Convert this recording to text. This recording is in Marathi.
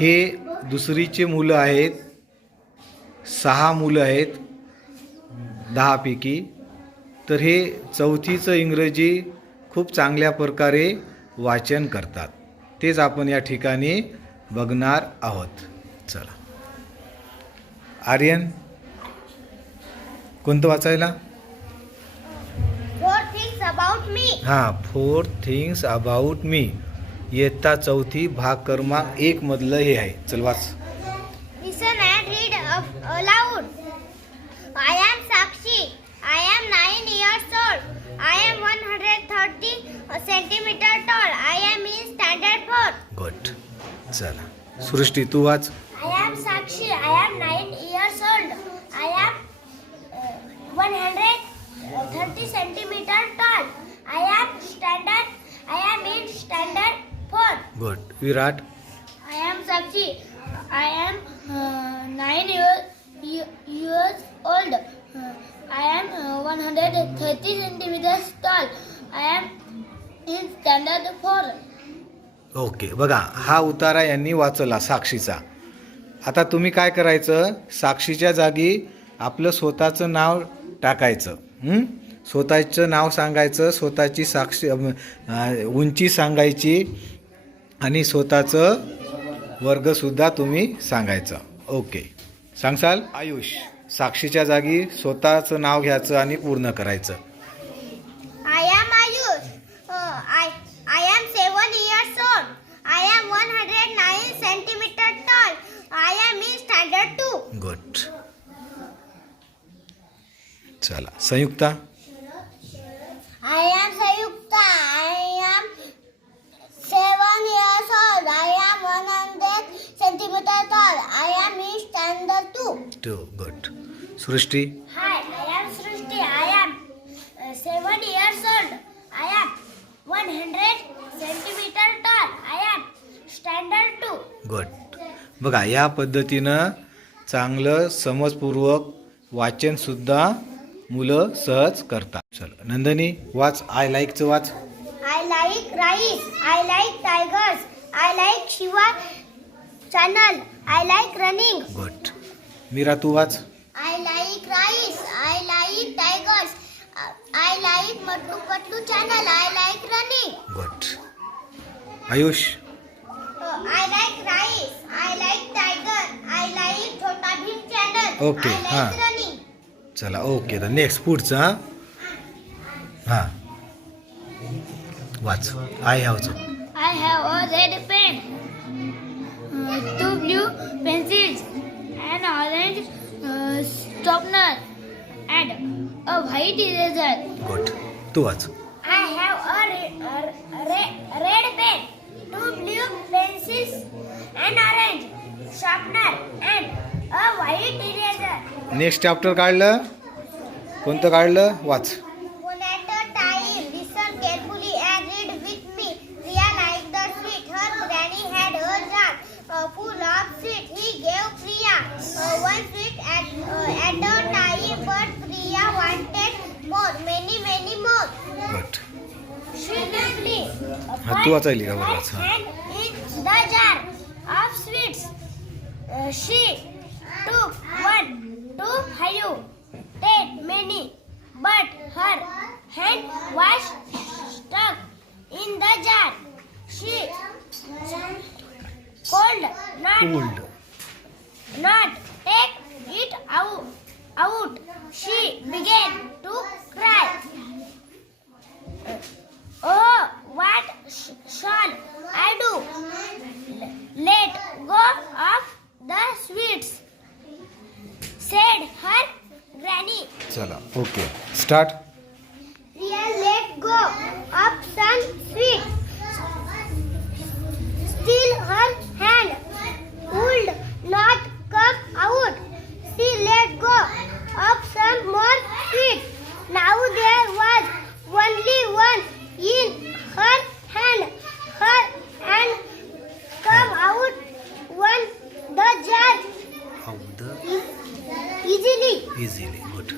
हे दुसरीचे मुलं आहेत, 6 मुलं आहेत 10 पैकी. तर हे चौथीचं इंग्रजी खूप चांगल्या प्रकारे वाचन करतात. तेच आपण या ठिकाणी बघणार आहोत. चला, आर्यन कोणतं वाचायला? 4 things about me. हां, 4 थिंग्स अबाउट मी. इयत्ता चौथी भाग क्रमांक 1 मधलं हे आहे. चल वाच. Listen and read aloud. I am Sakshi. I am 9 years old. I am 130 centimeter tall. I am in standard 4. Good. चला, सृष्टी तू वाच. I am Sakshi. I am 9 years old. I am 130 centimeter tall. I am in standard 4. Good. Virat. I am Sakshi. I am 9 years old. I am 130 centimeters tall. I am in standard 4. Okay. बघा, हा उतारा यांनी वाचला साक्षीचा. आता तुम्ही काय करायचं, साक्षीच्या जागी आपलं स्वतःचं नाव टाकायचं. स्वतःचं नाव सांगायचं, स्वतःची उंची सांगायची आणि स्वतःचं वर्गसुद्धा तुम्ही सांगायचं. ओके, सांगसाल? आयुष, साक्षीच्या जागी स्वतःचं नाव घ्यायचं आणि पूर्ण करायचं. I am Ayush. I am 7 years old. I am 109 centimeter tall. I am in standard 2. Good. चला, संयुक्ता. I am Sayukta. I am 7 years old. I am 100 centimeter tall. I am in standard 2. Good. Srishti. Hi, I am Srishti. I am 7 years old. I am 100 centimeter tall. I am standard 2. Good. बघा, या पद्धतीनं चांगलं समजपूर्वक वाचनसुद्धा मुलं सहज करतात. चला, नंदनी वाच. आय लाईकचं वाच. I like rice. I like tigers. I like Shiva channel. I like running. Good. Meera तू वाच. I like rice. I like tigers. I like Mattu Patlu channel. I like running. Good. Ayush. I like rice. I like tiger. I like Chota Bhim channel. Okay, I like हाँ. running. चला, ओके. तर नेक्स्ट पुढचा. हां, वाच. I हॅवचं. I have a red pen, 2 blue pencils, an orange sharpener, and a white eraser. Good. तू वाच. I have a red pen, 2 blue pencils, an orange sharpener, and a white eraser. Next chapter काढलं. कोणतं काढलं? वाच. One at a time. Listen carefully and read with me. Priya liked the sweet. Her granny had a jar full of sweet. He gave Priya one sweet at a time, but Priya wanted more, many more. Good. She quickly तू वाचायली का? बरं वाच. हां. hand in the jar of sweets. She took 1, 2, 5, 10, many, but her hand was stuck in the jar. She could Cold. not take it out. She began to cry. Oh, what shall I do? Let go of the sweets, said her granny. चला, okay. Start. Priya let go of some sweets. Still her hand would not come out. She let go of some more sweets. Now there was only one in her hand. Her hand come out one the jar Out the easily. easily. Good.